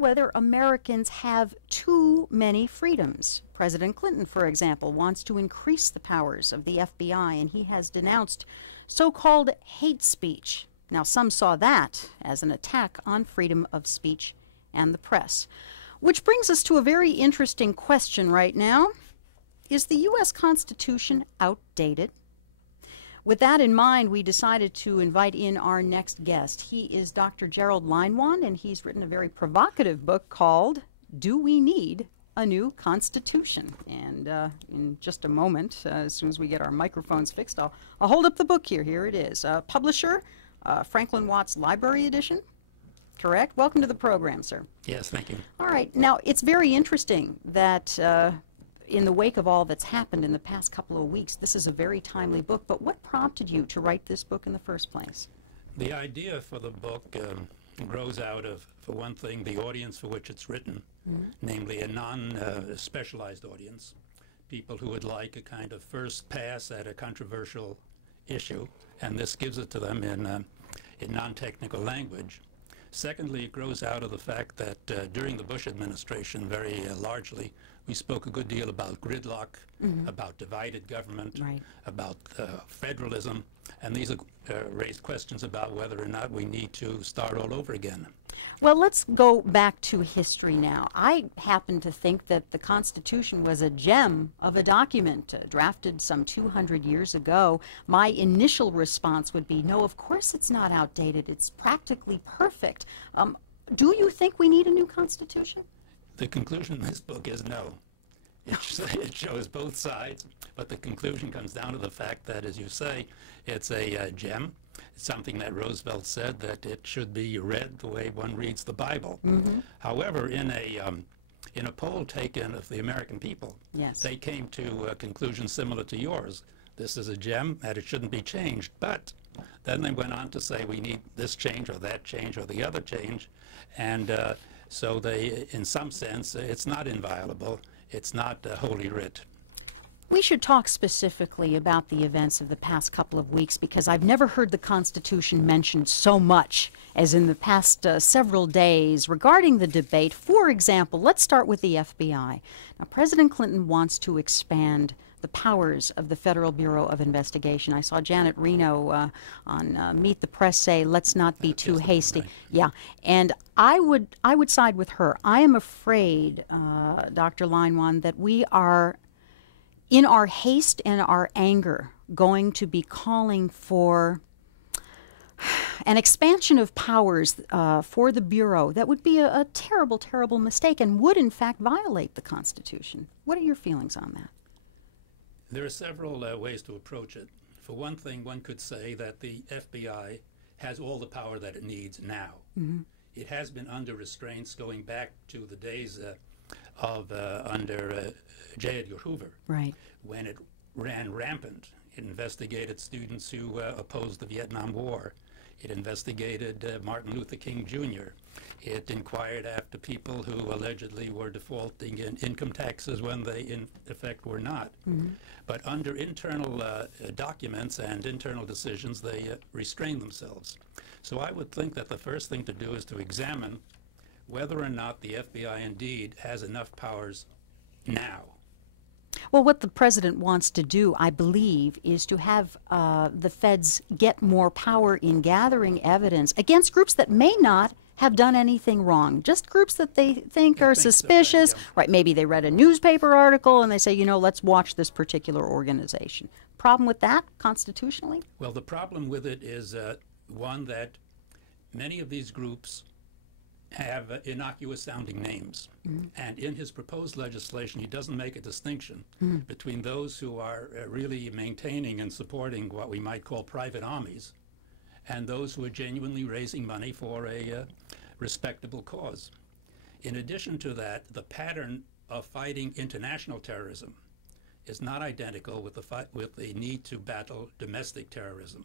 whether Americans have too many freedoms. President Clinton, for example, wants to increase the powers of the FBI, and he has denounced so-called hate speech. Now, some saw that as an attack on freedom of speech and the press. Which brings us to a very interesting question right now. Is the U.S. Constitution outdated? With that in mind, we decided to invite in our next guest. He is Dr. Gerald Leinwand, and he's written a very provocative book called Do We Need a New Constitution? And in just a moment, as soon as we get our microphones fixed, I'll hold up the book here. Here it is. Publisher, Franklin Watts Library Edition. Correct? Welcome to the program, sir. Yes, thank you. All right. Now, it's very interesting that in the wake of all that's happened in the past couple of weeks, this is a very timely book. But what prompted you to write this book in the first place? The idea for the book grows out of, for one thing, the audience for which it's written, namely a non-specialized audience, people who would like a kind of first pass at a controversial issue, and this gives it to them in non-technical language. Secondly, it grows out of the fact that during the Bush administration, very largely, we spoke a good deal about gridlock, about divided government, about federalism, and these raised questions about whether or not we need to start all over again. Well, let's go back to history now. I happen to think that the Constitution was a gem of a document drafted some 200 years ago. My initial response would be, no, of course it's not outdated. It's practically perfect. Do you think we need a new Constitution? The conclusion in this book is no. It shows both sides, but the conclusion comes down to the fact that, as you say, it's a gem. It's something that Roosevelt said that it should be read the way one reads the Bible. However, in a poll taken of the American people, they came to a conclusion similar to yours. This is a gem and it shouldn't be changed. But then they went on to say we need this change or that change or the other change. And so they, in some sense, it's not inviolable. It's not Holy Writ. We should talk specifically about the events of the past couple of weeks, because I've never heard the Constitution mentioned so much as in the past several days regarding the debate. For example, let's start with the FBI. Now, President Clinton wants to expand the powers of the Federal Bureau of Investigation. I saw Janet Reno on Meet the Press say, let's not be too hasty. Yeah, and I would side with her. I am afraid, Dr. Leinwand, that we are, in our haste and our anger, going to be calling for an expansion of powers for the Bureau that would be a terrible, terrible mistake and would, in fact, violate the Constitution. What are your feelings on that? There are several ways to approach it. For one thing, one could say that the FBI has all the power that it needs now. It has been under restraints going back to the days of under J. Edgar Hoover, when it ran rampant. It investigated students who opposed the Vietnam War. It investigated Martin Luther King Jr. It inquired after people who allegedly were defaulting in income taxes when they, in effect, were not. But under internal documents and internal decisions, they restrained themselves. So I would think that the first thing to do is to examine whether or not the FBI indeed has enough powers now. Well, what the president wants to do, I believe, is to have the feds get more power in gathering evidence against groups that may not have done anything wrong, just groups that they think are suspicious. Right, maybe they read a newspaper article and they say, you know, let's watch this particular organization. Problem with that, constitutionally? Well, the problem with it is one that many of these groups have innocuous sounding names. And in his proposed legislation, he doesn't make a distinction between those who are really maintaining and supporting what we might call private armies and those who are genuinely raising money for a respectable cause. In addition to that, the pattern of fighting international terrorism is not identical with the need to battle domestic terrorism.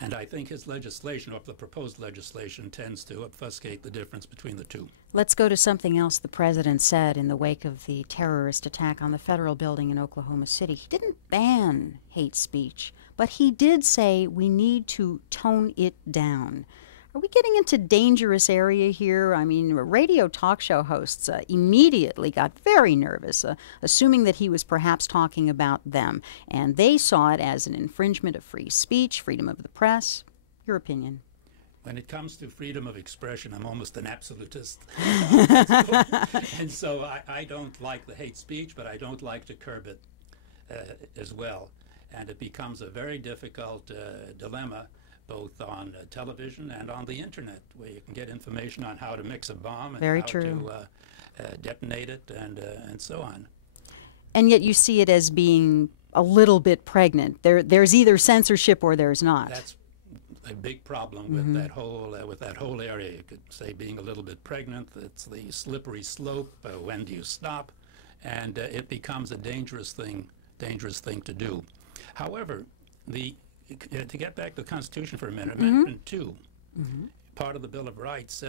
And I think his legislation, or the proposed legislation, tends to obfuscate the difference between the two. Let's go to something else the president said in the wake of the terrorist attack on the federal building in Oklahoma City. He didn't ban hate speech, but he did say we need to tone it down. Are we getting into dangerous area here? I mean, radio talk show hosts immediately got very nervous, assuming that he was perhaps talking about them, and they saw it as an infringement of free speech, freedom of the press. Your opinion? When it comes to freedom of expression, I'm almost an absolutist. And so I don't like the hate speech, but I don't like to curb it as well. And it becomes a very difficult dilemma, both on television and on the internet, where you can get information on how to mix a bomb and Very how true. to detonate it and so on. And yet you see it as being a little bit pregnant. There's either censorship or there's not. That's a big problem with that whole area. You could say being a little bit pregnant. It's the slippery slope. When do you stop? And it becomes a dangerous thing to do. However, to get back to the Constitution for a minute, Amendment 2, part of the Bill of Rights,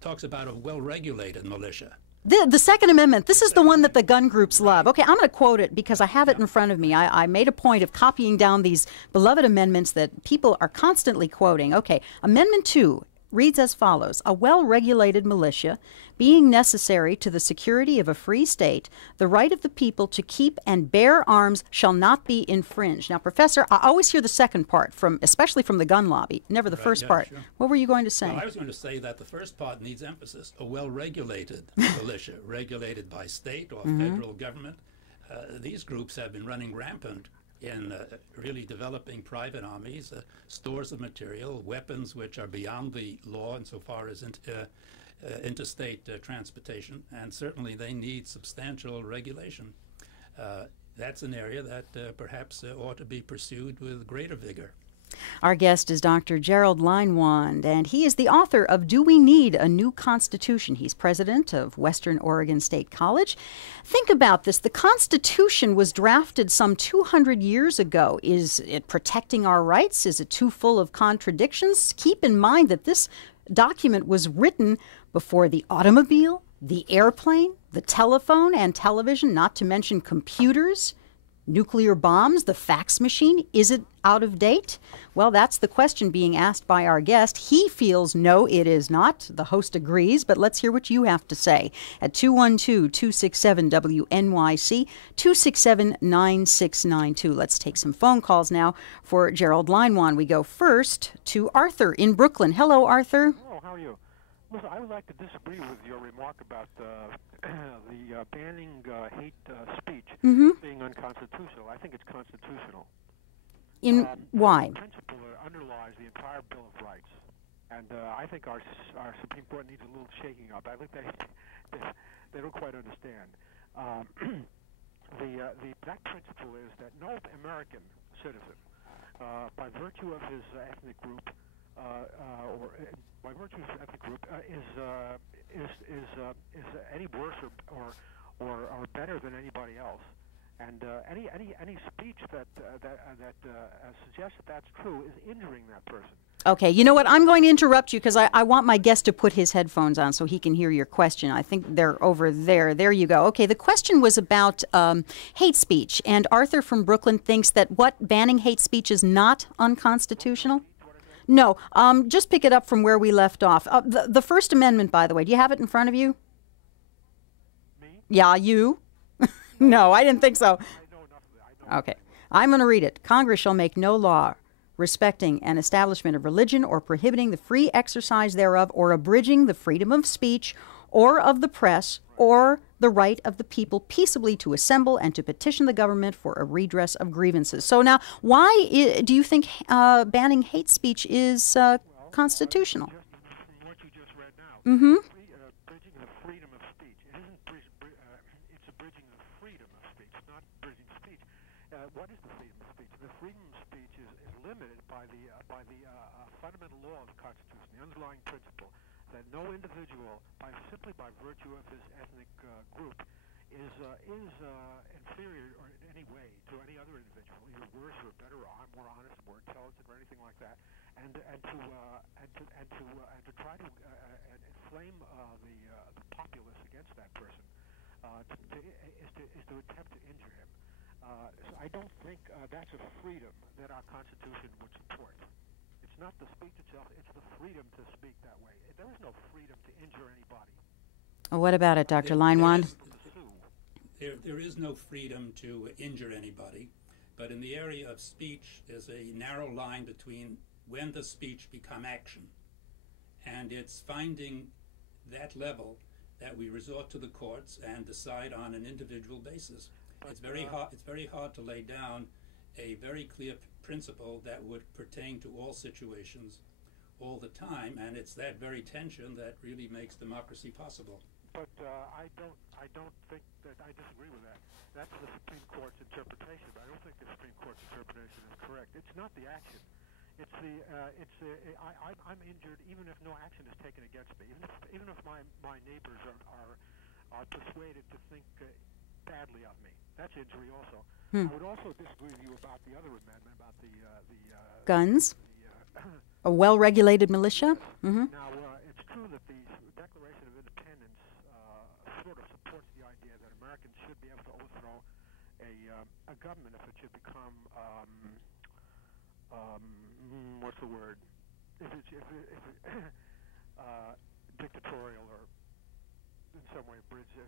talks about a well-regulated militia. The Second Amendment, this is the one that the gun groups love. Okay, I'm going to quote it because I have it in front of me. I made a point of copying down these beloved amendments that people are constantly quoting. Okay, Amendment 2 reads as follows: a well-regulated militia, being necessary to the security of a free state, the right of the people to keep and bear arms shall not be infringed. Now, Professor, I always hear the second part, especially from the gun lobby, never the first part. Sure. What were you going to say? Well, I was going to say that the first part needs emphasis. A well-regulated militia, regulated by state or federal government. These groups have been running rampant in really developing private armies, stores of material, weapons which are beyond the law insofar as interstate transportation, and certainly they need substantial regulation. That's an area that perhaps ought to be pursued with greater vigor. Our guest is Dr. Gerald Leinwand, and he is the author of Do We Need a New Constitution? He's president of Western Oregon State College. Think about this. The Constitution was drafted some 200 years ago. Is it protecting our rights? Is it too full of contradictions? Keep in mind that this document was written before the automobile, the airplane, the telephone and television, not to mention computers, nuclear bombs, the fax machine. Is it out of date? Well, that's the question being asked by our guest. He feels no, it is not. The host agrees, but let's hear what you have to say at 212-267-WNYC, 267-9692. Let's take some phone calls now for Gerald Leinwand. We go first to Arthur in Brooklyn. Hello, Arthur. Hello, how are you? Listen, I would like to disagree with your remark about the banning hate speech being unconstitutional. I think it's constitutional. Why? The principle that underlies the entire Bill of Rights, and I think our Supreme Court needs a little shaking up. I think they don't quite understand. That principle is that no American citizen, by virtue of his ethnic group, is any worse or better than anybody else. And any speech that suggests that that's true is injuring that person. Okay, you know what? I'm going to interrupt you because I want my guest to put his headphones on so he can hear your question. I think they're over there. There you go. Okay, the question was about hate speech, and Arthur from Brooklyn thinks that banning hate speech is not unconstitutional? No, just pick it up from where we left off. The First Amendment, by the way, do you have it in front of you? Me? Yeah, you? No, I didn't think so. I know enough of it. Okay. I'm going to read it. Congress shall make no law respecting an establishment of religion or prohibiting the free exercise thereof or abridging the freedom of speech or of the press or the right of the people peaceably to assemble and to petition the government for a redress of grievances. So now, why do you think banning hate speech is constitutional? From what you just read now, bridging the freedom of speech. It isn't it's abridging the freedom of speech, not bridging speech. What is the freedom of speech? The freedom of speech is limited by the fundamental law of the Constitution, the underlying principle that no individual, simply by virtue of his ethnic group, is inferior or in any way to any other individual, either worse or better, or more honest, more intelligent, or anything like that, and to try to inflame the populace against that person is to attempt to injure him. So I don't think that's a freedom that our Constitution would support. It's not the speech itself, it's the freedom to speak that way. There is no freedom to injure anybody. What about it, Dr. Leinwand? There is no freedom to injure anybody, but in the area of speech, there's a narrow line between when does speech become action, and it's finding that level that we resort to the courts and decide on an individual basis. It's very hard to lay down a very clear principle that would pertain to all situations all the time, and it's that very tension that really makes democracy possible. But I don't think that I disagree with that. That's the Supreme Court's interpretation. But I don't think the Supreme Court's interpretation is correct. It's not the action. It's the I'm injured even if no action is taken against me. Even if my neighbors are persuaded to think badly of me. That's injury also. I would also disagree with you about the other amendment about the guns. A well-regulated militia. Now it's true that the Declaration of Independence sort of supports the idea that Americans should be able to overthrow a government if it should become what's the word? If it dictatorial or in some way abridge our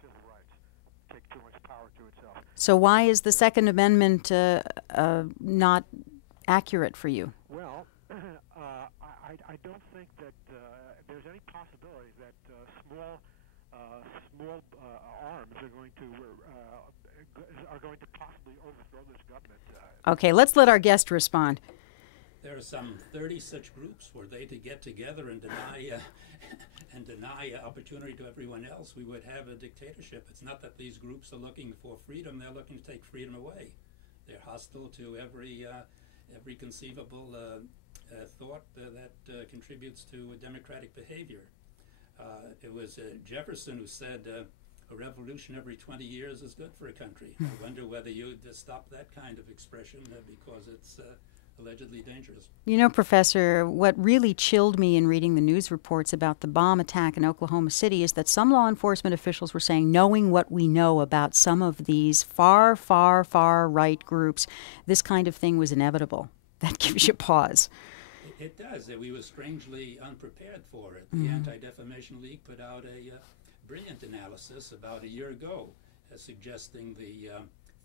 civil rights, take too much power to itself. So why is the Second Amendment not accurate for you? Well, I don't think that there's any possibility that small arms are going to possibly overthrow this government. Okay, let's let our guest respond. There are some 30 such groups. Were they to get together and deny opportunity to everyone else, we would have a dictatorship. It's not that these groups are looking for freedom; they're looking to take freedom away. They're hostile to every conceivable thought that contributes to democratic behavior. It was Jefferson who said, a revolution every 20 years is good for a country. I wonder whether you'd stop that kind of expression because it's allegedly dangerous. You know, Professor, what really chilled me in reading the news reports about the bomb attack in Oklahoma City is that some law enforcement officials were saying, knowing what we know about some of these far, far, far right groups, this kind of thing was inevitable. That gives you pause. It does. We were strangely unprepared for it. The Anti-Defamation League put out a brilliant analysis about a year ago suggesting the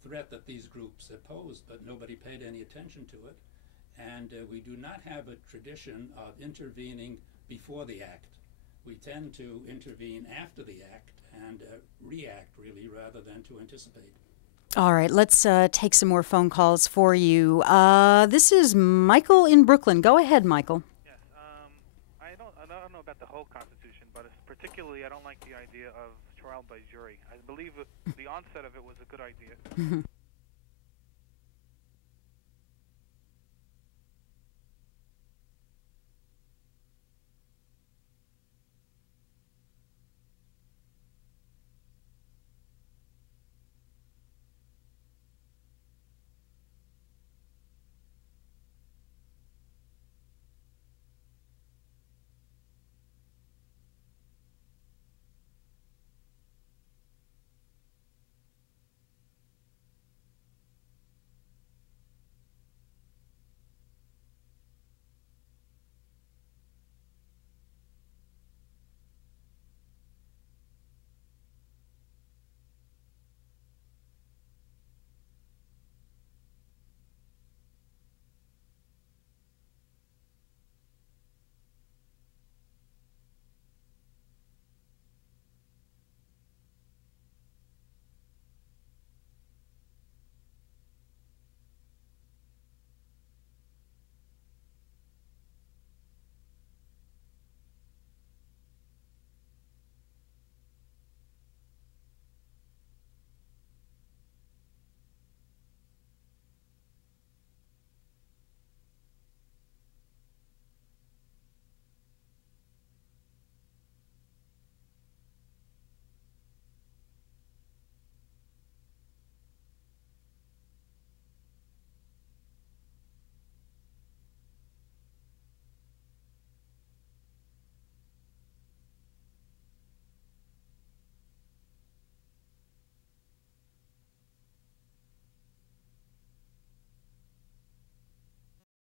threat that these groups posed, but nobody paid any attention to it. And we do not have a tradition of intervening before the act. We tend to intervene after the act and react, really, rather than to anticipate. All right, let's take some more phone calls for you. This is Michael in Brooklyn. Go ahead, Michael. Yes, I don't know about the whole Constitution, but particularly I don't like the idea of trial by jury. I believe the onset of it was a good idea.